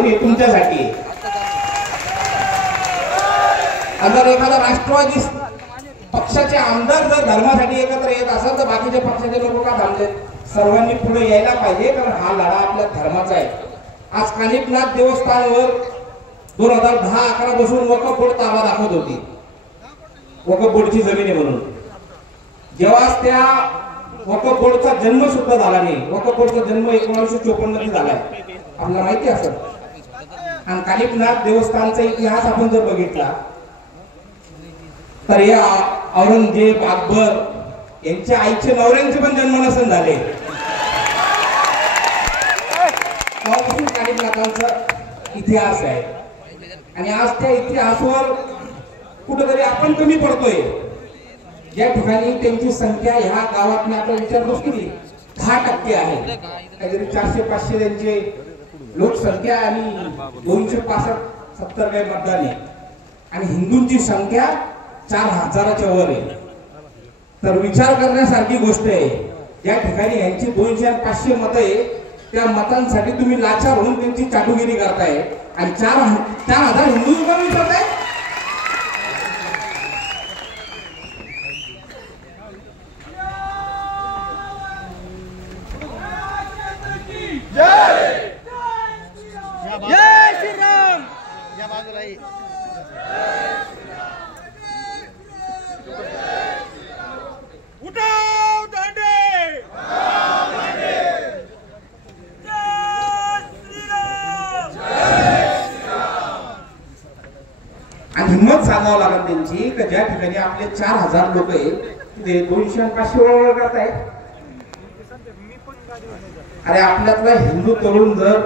करून हे तुमच्यासाठी. जर एखादा राष्ट्रवादी पक्षाचे आमदार जर धर्मासाठी एकत्र येत असेल तर बाकीच्या पक्षाचे लोक का थांबले? सर्वांनी पुढे यायला पाहिजे, कारण हा लढा आपल्या धर्माचा आहे. आज कानिफनाथ देवस्थानवर 2010-11 पासून वक्फ बोर्ड ताबा दाखवत होती. वक्फ बोर्डची जमीन आहे म्हणून. जेव्हा त्या वक्फ बोर्डचा जन्म सुद्धा झाला नाही. वक्फ बोर्डचा जन्म 1954 मध्ये झालाय, आपल्याला माहिती असेल. आणि कानिफनाथ देवस्थानचा इतिहास आपण जर बघितला तर या औरंगजेब, अकबर यांच्या आईचे नवऱ्यांचे पण जन्म नसन झाले. तेव्हापासून कानिफनाथांचा इतिहास आहे. आणि आज त्या इतिहासावर कुठेतरी आपण कमी पडतोय. ज्या ठिकाणी त्यांची संख्या ह्या गावात आपण विचारतो किती 10% आहे. काहीतरी 400-500 त्यांचे लोकसंख्या आणि 265-70 काही मतदान आहे. आणि हिंदूंची संख्या 4000च्या वर आहे. तर विचार करण्यासारखी गोष्ट आहे. ज्या ठिकाणी यांची 200 आणि 500 मतं आहे, त्या मतांसाठी तुम्ही लाचार होऊन त्यांची चाटुगिरी करताय आणि 4000 हिंदू कमी करताय. हिम्मत सांगावं लागेल त्यांची की ज्या ठिकाणी आपले 4000 लोक आहेत ते 200 आणि 500 वर करताय. अरे आपल्यातला हिंदू तरुण जर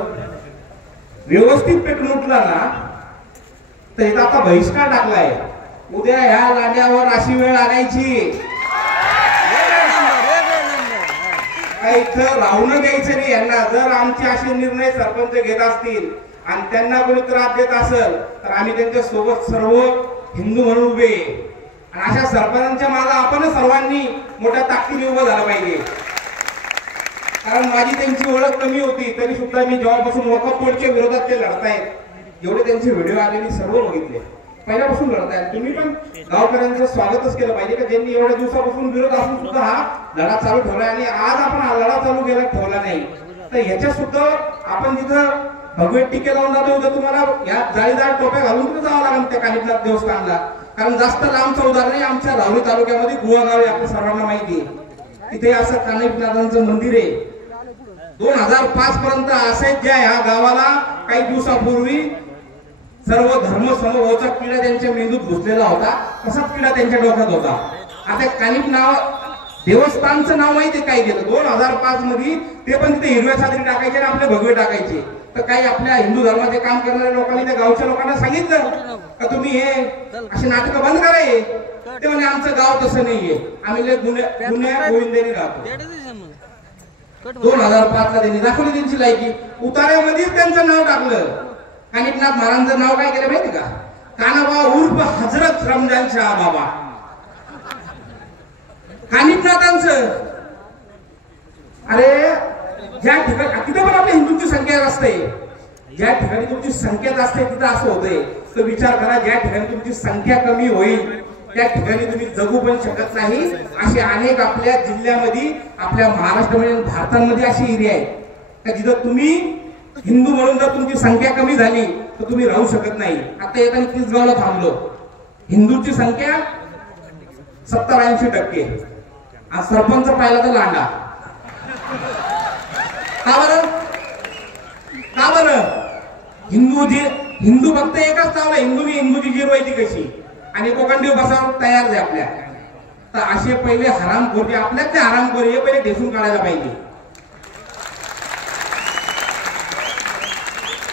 व्यवस्थित पेटून उठला ना तर इथं आता बहिष्कार टाकलाय. उद्या ह्या लांड्यावर अशी वेळ आणायची काय इथं राहून द्यायचं नाही यांना. जर आमचे असे निर्णय सरपंच घेत असतील आणि त्यांना कोणी त्रास देत असेल तर आम्ही त्यांच्या सोबत सर्व हिंदू म्हणून उभे. आणि अशा सरपंचांच्या मागे आपण सर्वांनी मोठ्या ताकदीने उभं झालं पाहिजे. कारण माझी त्यांची ओळख कमी होती तरी सुद्धा मी जेव्हापासून वक्फ बोर्डच्या विरोधात ते लढतायत, जेवढे त्यांचे व्हिडिओ आले मी सर्व बघितले. पहिल्यापासून लढतायत. तुम्ही पण गावकऱ्यांचं स्वागतच केलं पाहिजे की ज्यांनी एवढ्या दिवसापासून विरोध असून सुद्धा हा लढा चालू ठेवला. आणि आज आपण हा लढा चालू केला ठेवला नाही तर ह्याच्यात सुद्धा आपण जिथं भगवत टीके लावून जातो उद्या तुम्हाला या जाळीदार टोप्या घालून तिथे जावं लागेल त्या कानिफनाथ देवस्थानला. कारण जास्त लांबचा उदाहरण नाही, आमच्या राहुरी तालुक्यामध्ये गुहागाव आहे, आपल्या सर्वांना माहिती आहे. तिथे असं कानिफनाथांचं मंदिर आहे. 2005 पर्यंत असेच ज्या ह्या गावाला काही दिवसापूर्वी सर्व धर्म समभावाचा किडा त्यांच्या मेंदूत घुसलेला होता, तसाच किडा त्यांच्या डोक्यात होता. आता कानिफनाथ देवस्थानचं नाव माहिती काय केलं 2005 मध्ये? ते पण तिथे हिरव्या चादरी टाकायचे आणि आपले भगवे टाकायचे. तर काही आपल्या हिंदू धर्माचे काम करणाऱ्या लोकांनी त्या गावच्या लोकांना सांगितलं का तुम्ही हे असे नाटकं बंद कराय. ते म्हणे आमचं गाव तसं नाहीये, आम्ही गुन्ह्या गोविंदेने राहतो. 2005 ला त्यांनी दाखवली त्यांची लायकी. उतार्यामध्येच त्यांचं नाव टाकलं. कानिफनाथ महाराजांचं नाव काय केलं माहिती का? कानाबा उर्फ हजरत रमजान शाह बाबा. कानिफनाथांचं अरे ज्या ठिकाणी तिथं पण आपल्या हिंदूंची संख्या जास्त आहे. ज्या ठिकाणी तुमची संख्या जास्त आहे तिथं असं होतंय. तर विचार करा, ज्या ठिकाणी तुमची संख्या कमी होईल त्या ठिकाणी तुम्ही जगू पण शकत नाही. असे अनेक आपल्या जिल्ह्यामध्ये, आपल्या महाराष्ट्रामध्ये, भारतामध्ये अशी एरिया आहे का जिथं तुम्ही हिंदू म्हणून जर तुमची संख्या कमी झाली तर तुम्ही राहू शकत नाही. आता येताना तिसगावला थांबलो, हिंदूंची संख्या 70-80%. आज सरपंच पाहिला तर लांडा. का बरं? हिंदू फक्त एकच चावला, हिंदूची जिरवायची कशी आणि कोकंडी बसावर तयार आहे आपल्या. तर असे पहिले हरामखोर, आपल्यातले हरामखोर हे पहिले ढेसून काढायला पाहिजे.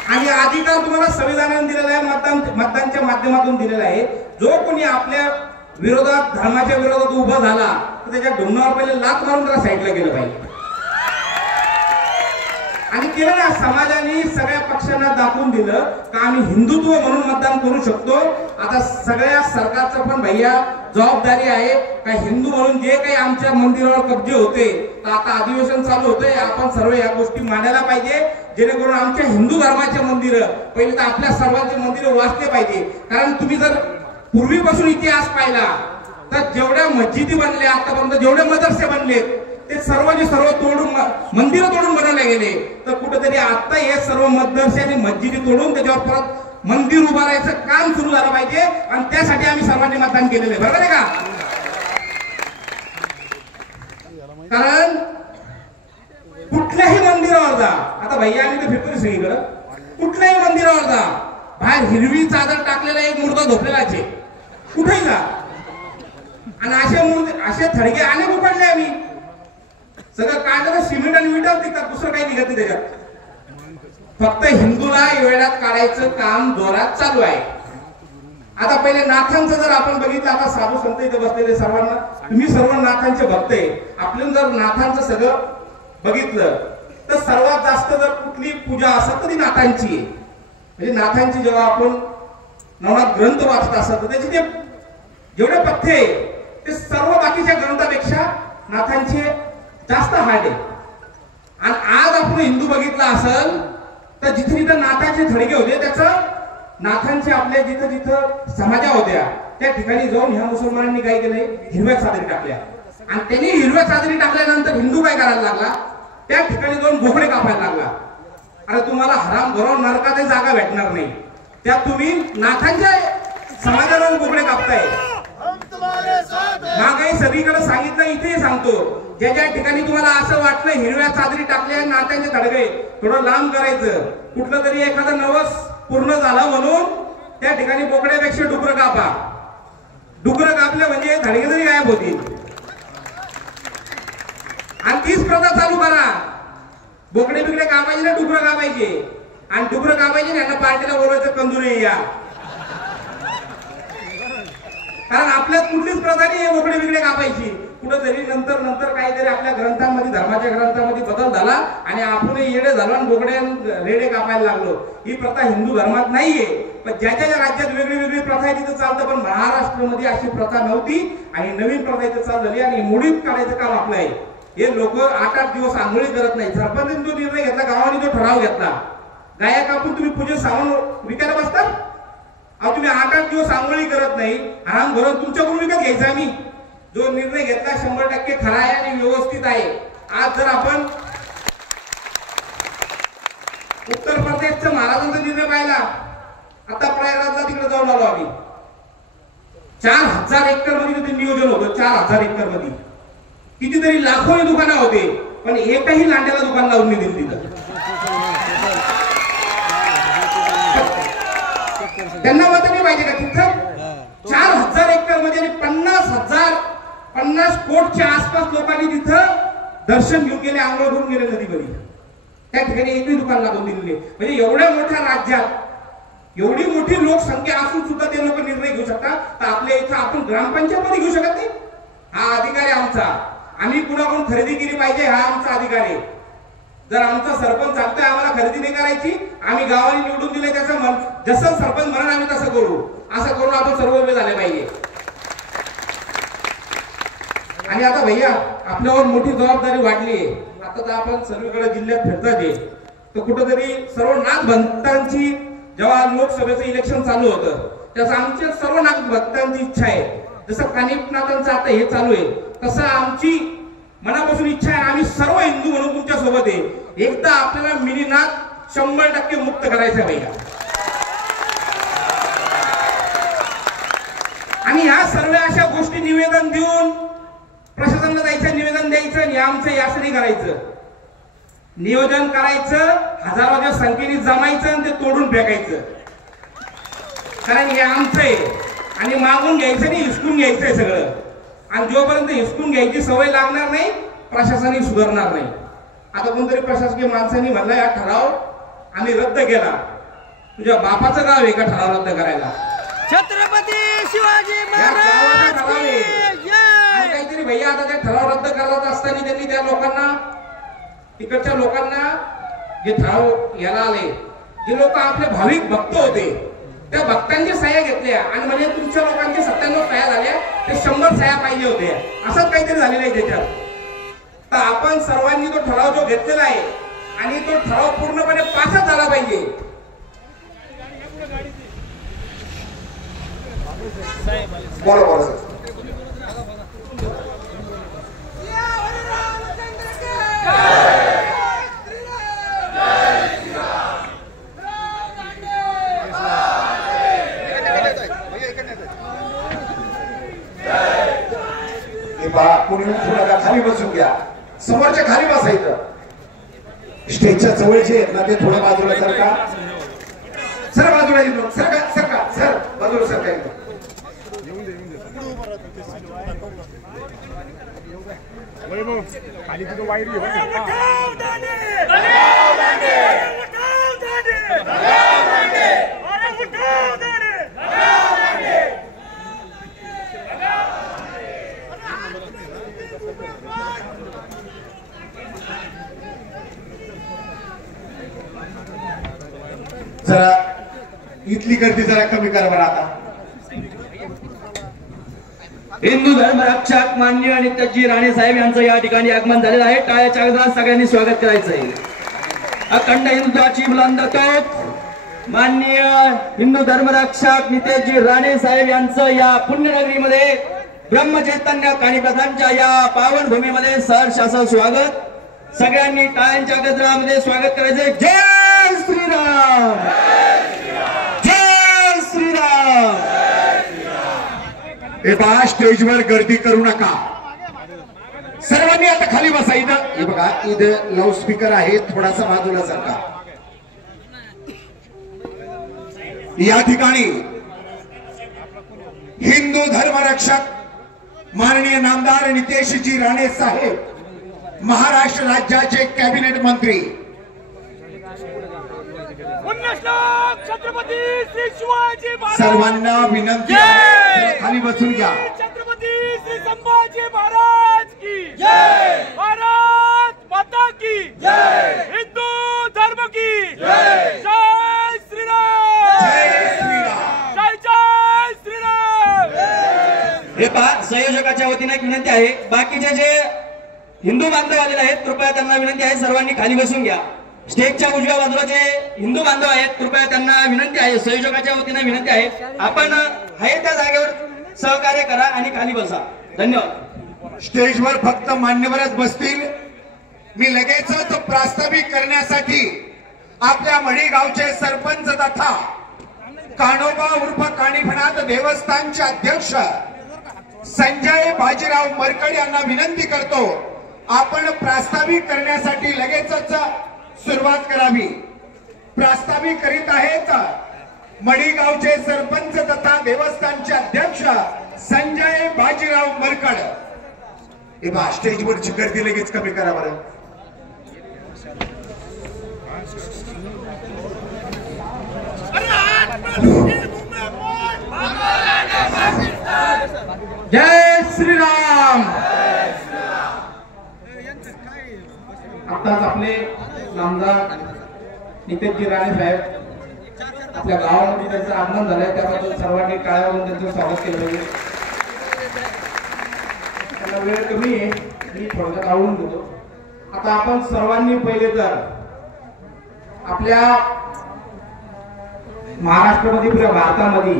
आणि अधिकार तुम्हाला संविधानाने दिलेला आहे, मतदानच्या माध्यमातून दिलेला आहे. जो कोणी आपल्या विरोधात, धर्माच्या विरोधात उभा झाला तर त्याच्या ढोंगणावर पहिले लाथ मारून त्याला साईडला गेलं पाहिजे. आणि केलं ना, समाजाने सगळ्या पक्षांना दाखवून दिलं का आम्ही हिंदुत्व म्हणून मतदान करू शकतो. आता सगळ्या सरकारचं पण भैया जबाबदारी आहे का हिंदू म्हणून जे काही आमच्या मंदिरावर कब्जे होते, तर आता अधिवेशन चालू होते, आपण सर्व या गोष्टी मांडायला पाहिजे, जेणेकरून आमच्या हिंदू धर्माचे मंदिर पहिले तर आपल्या सर्वांचे मंदिर वाचले पाहिजे. कारण तुम्ही जर पूर्वीपासून इतिहास पाहिला तर जेवढ्या मस्जिदी बनल्या आतापर्यंत, जेवढे मदरसे बनले, ते सर्वचे सर्व तोडून मंदिरं तोडून बनवले गेले. तर कुठेतरी आता हे सर्व मदरसे आणि मस्जिदी तोडून त्याच्यावर परत मंदिर उभारायचं काम सुरू झालं पाहिजे आणि त्यासाठी आम्ही सर्वांनी मतदान केलेलं आहे. बरोबर आहे का? कारण कुठल्याही मंदिरावर जा, आता भैया आम्ही तर फिरतोय सगळीकडं, कुठल्याही मंदिरावर जा, बाहेर हिरवी चादर टाकलेला एक मूर्त झोपलेलाच आहे, कुठेही जा. आणि असे थडगे अनेक उकडले आम्ही, सगळं काढलं तर सिमेंट आणि विटा निघतात, दुसरं काही निघत नाही त्याच्यात. फक्त हिंदूला वेळात काढायचं काम जोरात चालू आहे. आता पहिले नाथांचं जर आपण बघितलं, आता साधू संत इथे बसलेले सर्वांना, तुम्ही सर्व नाथांचे भक्त आहे, आपण जर नाथांचं सगळं बघितलं तर सर्वात जास्त जर कुठली पूजा असत तर ती नाथांची आहे. म्हणजे नाथांची जेव्हा आपण नवनाथ ग्रंथ वाचत असत तर त्याचे जे जेवढे पथ्य आहे ते सर्व बाकीच्या ग्रंथापेक्षा नाथांचे जास्त हार्ड आहे. आणि आज आपण हिंदू बघितला असेल तर जिथे जिथे नाथांचे थडगे होते, त्याचं नाथांचे आपल्या जिथं जिथं समाजा होत्या त्या ठिकाणी जाऊन ह्या मुसलमानांनी काय केलंय, हिरव्या चादरी टाकल्या. आणि त्यांनी हिरव्या चादरी टाकल्यानंतर हिंदू काय करायला लागला, त्या ठिकाणी जाऊन बोकडे कापायला लागला. अरे तुम्हाला हराम घरावर नरकातही जागा भेटणार नाही, त्या तुम्ही नाथांच्या समाजाला बोकडे कापताय. मागाई सगळीकडे सांगितलं, इथेही सांगतो, ज्या ज्या ठिकाणी तुम्हाला असं वाटलं हिरव्या चादरी टाकल्या नाथांचे धडगे, थोडं लांब करायचं, कुठलं तरी एखादं नवस पूर्ण झालं म्हणून त्या ठिकाणी बोकड्यापेक्षा डुकरं कापा. डुकरं कापले म्हणजे धडगे तरी गायब होतील. आणि तीच प्रथा चालू करा, बोकडे बिकडे कापायचे ना डुकरं कापायचे, आणि डुकरं कापायचे यांना पार्टीला बोलवायचं कंदुरी या. कारण आपल्यात कुठलीच प्रथा नाही आहे बोकडे बिकडे कापायची. कुठेतरी नंतर नंतर काहीतरी आपल्या ग्रंथांमध्ये, धर्माच्या ग्रंथामध्ये बदल झाला आणि आपण येडे झालो आणि बोकडे रेडे कापायला लागलो. ही प्रथा हिंदू धर्मात नाहीये. पण ज्या ज्या राज्यात वेगळी वेगळी प्रथा आहे तिथं चालतं, पण महाराष्ट्रामध्ये अशी प्रथा नव्हती आणि नवीन प्रथा इथं चालू झाली आणि मोडीत काढायचं काम आपलं आहे. हे लोक 8-8 दिवस आंघोळी करत नाही. सरपंचांनी जो निर्णय घेतला, गावाने जो ठराव घेतला, गाया कापून तुम्ही पूजेत सामान विकायला बसतात. अहो तुम्ही 8-8 दिवस आंघोळी करत नाही, आराम घरून तुमच्याकडून विकत घ्यायचा. आम्ही जो निर्णय घेतला 100% खरा आहे आणि व्यवस्थित आहे. आज जर आपण उत्तर प्रदेशचा महाराजांचा निर्णय पाहिला, आता प्रयागराजला तिकडे जाऊन आलो आम्ही, 4000 एकर मध्ये ते नियोजन होतं. 4000 एकर मध्ये कितीतरी लाखोनी दुकानं होते, पण एकही लांड्याला दुकान लावून नाही दिलं तिथं. त्यांना मत नाही पाहिजे का तिथं 4000 एकर मध्ये 50 कोटच्या आसपास लोकांनी तिथं दर्शन घेऊन गेले, आंघोळ करून गेले नदीमध्ये. त्या ठिकाणी एकही दुकान लागून दिलेले. म्हणजे एवढ्या मोठ्या राज्यात एवढी मोठी लोकसंख्या असून सुद्धा ते लोक निर्णय घेऊ शकतात. तर आपल्या इथं आपण ग्रामपंचायत मध्ये घेऊ शकत नाही. हा अधिकार आहे आमचा. आम्ही कुणाकडून खरेदी केली पाहिजे हा आमचा अधिकार आहे. जर आमचा सरपंच सांगतोय आम्हाला खरेदी नाही करायची, आम्ही गावाने निवडून दिले त्याचं जसं सरपंच म्हणून आम्ही तसं करू. असं करून आपण सर्व उभे झाले पाहिजे. आणि आता भैया आपल्यावर मोठी जबाबदारी वाढली आहे. आता तर आपण सर्वीकडे जिल्ह्यात फिरतात, तर कुठेतरी सर्व नाथ भक्तांची जेव्हा लोकसभेचं इलेक्शन चालू होतं त्याचं आमच्या सर्व नाथ भक्तांची इच्छा आहे, जसं कानिफनाथांचं आता हे चालू आहे, तसं आमची मनापासून इच्छा आहे. आम्ही सर्व हिंदू म्हणून तुमच्या सोबत आहे. एकदा आपल्याला मिनीनाथ 100% मुक्त करायचं भैया. आणि ह्या सर्व अशा गोष्टी निवेदन देऊन प्रशासनाला जायचं, निवेदन द्यायचं आणि आमचं असं नाही करायचं. नियोजन करायचं, हजारोच्या संख्येने जमायचं आणि ते तोडून फेकायचं. कारण हे आमचं आहे आणि मागून घ्यायचं नाही, हिसकून घ्यायचंय सगळं. आणि जोपर्यंत हिसकून घ्यायची सवय लागणार नाही प्रशासनही सुधारणार नाही. आता कोणतरी प्रशासकीय माणसांनी म्हणलं हा ठराव आम्ही रद्द केला. तुझ्या बापाचं गाव आहे का ठराव रद्द करायला? छत्रपती शिवाजी महाराज काहीतरी भैया आता ते ठराव रद्द करत असताना त्यांनी त्या लोकांना, तिकडच्या लोकांना जे ठराव याला आले, जे लोक आपले भाविक भक्त होते त्या भक्तांच्या सह्या घेतल्या आणि म्हणजे तुमच्या लोकांच्या 97 सह्या झाल्या, ते 100 सह्या पाहिजे होत्या, असंच काहीतरी झालेलं आहे त्याच्यात. तर आपण सर्वांनी तो ठराव जो घेतलेला आहे आणि तो ठराव पूर्णपणे पासच झाला पाहिजे. बरोबर. कोणी उठू नका, खाली बसून घ्या. समोरच्या खाली बसायचं. स्टेजच्या जवळचे आहेत ना ते थोडं बाजूला सरका, सर बाजूला येतो, सरका सरका सर बाजूला सरका येतो. खाली तिथं वाईट जरा इथली गर्दी जरा कमी करा बरं. आता हिंदू धर्म रक्षक मान्य नित्याजी राणे साहेब यांचं या ठिकाणी आगमन झालेलं आहे. टाळ्याच्या गजरात सगळ्यांनी स्वागत करायचं आहे. अखंड हिंदुत्वाची बुलंद तोफ माननीय हिंदू धर्म रक्षक नित्याजी राणे साहेब यांचं या पुण्यनगरीमध्ये ब्रह्मचैतन्य कानिपथांच्या या पावन भूमीमध्ये सहर्ष असं स्वागत. सगळ्यांनी टाळ्यांच्या गजरामध्ये स्वागत करायचंय. जय श्रीराम, जय श्रीराम. हे पहा, स्टेजवर गर्दी करू नका. सर्वांनी आता खाली बसा. इथं हे बघा, इथं लाऊडस्पीकर आहे, थोडासा बाजूला सरका. या ठिकाणी हिंदू धर्मरक्षक माननीय नामदार नितेशजी राणे साहेब, महाराष्ट्र राज्याचे कॅबिनेट मंत्री, छत्रपती श्री शिवाजी महाराज, सर्वांना विनंती आहे खाली बसून घ्या. छत्रपती श्री संभाजी महाराज की जय, भारत माता की जय, हिंदू धर्म की जय, जय श्रीराम, जय श्रीराम, जय जय श्रीराम. हे पहा, संयोजकाच्या वतीने एक विनंती आहे, बाकीचे जे हिंदू बांधव आलेले आहेत कृपया त्यांना विनंती आहे सर्वांनी खाली बसून घ्या. स्टेजच्या उजव्या बाजूला जे हिंदू बांधव आहेत कृपया त्यांना विनंती आहे, संयोजकाच्या वतीने विनंती आहे, आपण आहे त्या जागेवर सहकार्य करा आणि खाली बसा. धन्यवाद. स्टेजवर फक्त मान्यवरच बसतील. मी लगेचच प्रास्ताविक करण्यासाठी आपल्या मढी गावचे सरपंच तथा कानोबा उर्फ कानिफनाथ देवस्थानचे अध्यक्ष संजय बाजीराव मरकड यांना विनंती करतो, आपण प्रास्ताविक करण्यासाठी लगेचच सुरुवात करावी. प्रास्ताविक करीत आहेत मढी गावचे सरपंच तथा देवस्थानचे अध्यक्ष संजय बाजीराव मरकड. हे बा, स्टेजवरची गर्दी लगेच कमी करा बरं. जय श्रीराम. आताच आपले नामदार नितेशजी राणे साहेब आपल्या गावामध्ये त्यांचं आगमन झालंय, त्याबद्दल सर्वांनी टाळ्या वाजवून त्यांचं स्वागत केलं पाहिजे. त्यांना वेळ कमी आहे, मी थोडक्यात आवडून देतो. आता आपण सर्वांनी पहिले तर आपल्या महाराष्ट्रामध्ये पुऱ्या भारतामध्ये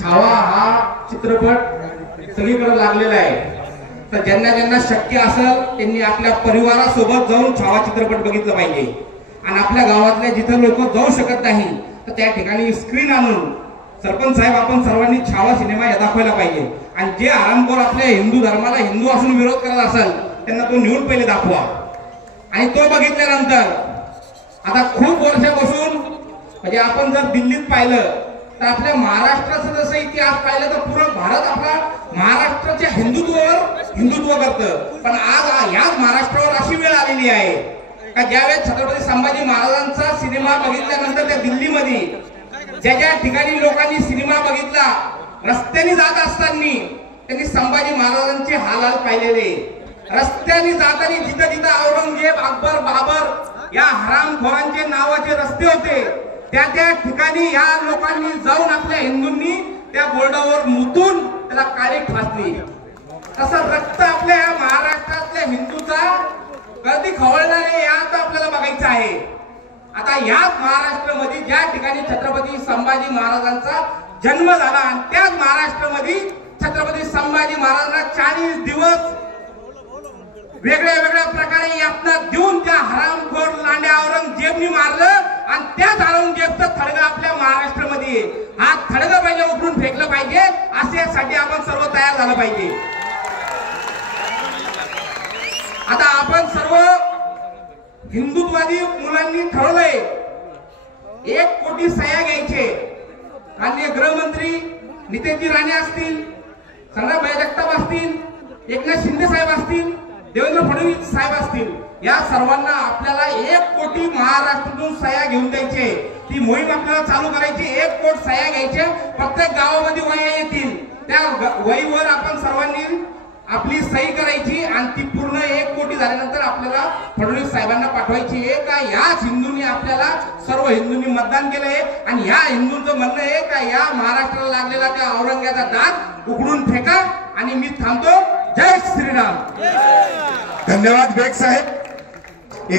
छावा हा चित्रपट सगळीकडे लागलेला आहे. तर ज्यांना ज्यांना शक्य असेल त्यांनी आपल्या परिवारासोबत जाऊन छावा चित्रपट बघितलं पाहिजे. आणि आपल्या गावातल्या जिथं लोक जाऊ शकत नाही तर त्या ठिकाणी स्क्रीन आणून सरपंच साहेब आपण सर्वांनी छावा सिनेमा या दाखवायला पाहिजे. आणि जे आरामखोर आपल्या हिंदू धर्माला हिंदू असून विरोध करत असेल त्यांना तो नेऊन पहिले दाखवा. आणि तो बघितल्यानंतर आता खूप वर्षापासून म्हणजे आपण जर दिल्लीत पाहिलं तर आपल्या महाराष्ट्राचा जसं इतिहास पाहिलं तर पूर्ण भारत आपला महाराष्ट्राच्या हिंदुत्व करतं. पण आज याच महाराष्ट्रावर अशी वेळ आलेली आहे का ज्यावेळेस छत्रपती संभाजी महाराजांचा सिनेमा बघितल्यानंतर त्या दिल्लीमध्ये ज्या ज्या ठिकाणी लोकांनी सिनेमा बघितला रस्त्याने जात असताना त्यांनी संभाजी महाराजांचे हाल पाहिलेले. रस्त्याने जाताना जिथं जिथं औरंगजेब, अकबर, बाबर या हरामखोरांचे नावाचे रस्ते होते त्या त्या ठिकाणी या लोकांनी जाऊन आपल्या हिंदूंनी त्या बोर्डावर मुतून त्याला काळी फासली. तसं रक्त आपल्या या महाराष्ट्रातल्या हिंदूचा कधी खवळणार आहे यात आपल्याला बघायचं आहे. आता याच महाराष्ट्रामध्ये ज्या ठिकाणी छत्रपती संभाजी महाराजांचा जन्म झाला आणि त्याच महाराष्ट्रामध्ये छत्रपती संभाजी महाराजांना 40 दिवस वेगळ्या वेगळ्या प्रकारे यातना देऊन त्या हरामखोर लांड्या औरंगजेबनी मारलं आणि त्याच औरंगजेबचं थडगं आपल्या महाराष्ट्रामध्ये हा थडगं पहिले उकरून फेकलं पाहिजे. अशासाठी आपण सर्व तयार झालं पाहिजे. आता आपण सर्व हिंदुत्ववादी मुलांनी ठरवलंय 1 कोटी सह्या घ्यायचे. माननीय गृहमंत्री नितेशजी राणे असतील, संग्रामभाई जगताप असतील, एकनाथ शिंदे साहेब असतील, देवेंद्र फडणवीस साहेब असतील, या सर्वांना आपल्याला 1 कोटी महाराष्ट्रातून सह्या घेऊन द्यायचे. ती मोहीम आपल्याला चालू करायची. 1 कोटी सह्या घ्यायच्या. प्रत्येक गावामध्ये वह्या येतील. त्या वहीवर आपण सर्वांनी आपली सही करायची आणि ती पूर्ण 1 कोटी झाल्यानंतर आपल्याला फडणवीस साहेबांना पाठवायची आहे का याच हिंदूंनी आपल्याला सर्व हिंदूंनी मतदान केलंय आणि या हिंदूंचं म्हणणं आहे का या महाराष्ट्राला लागलेला त्या औरंगाचा दात उघडून फेका. आणि मी थांबतो. जय श्रीराम. धन्यवाद बेग साहेब.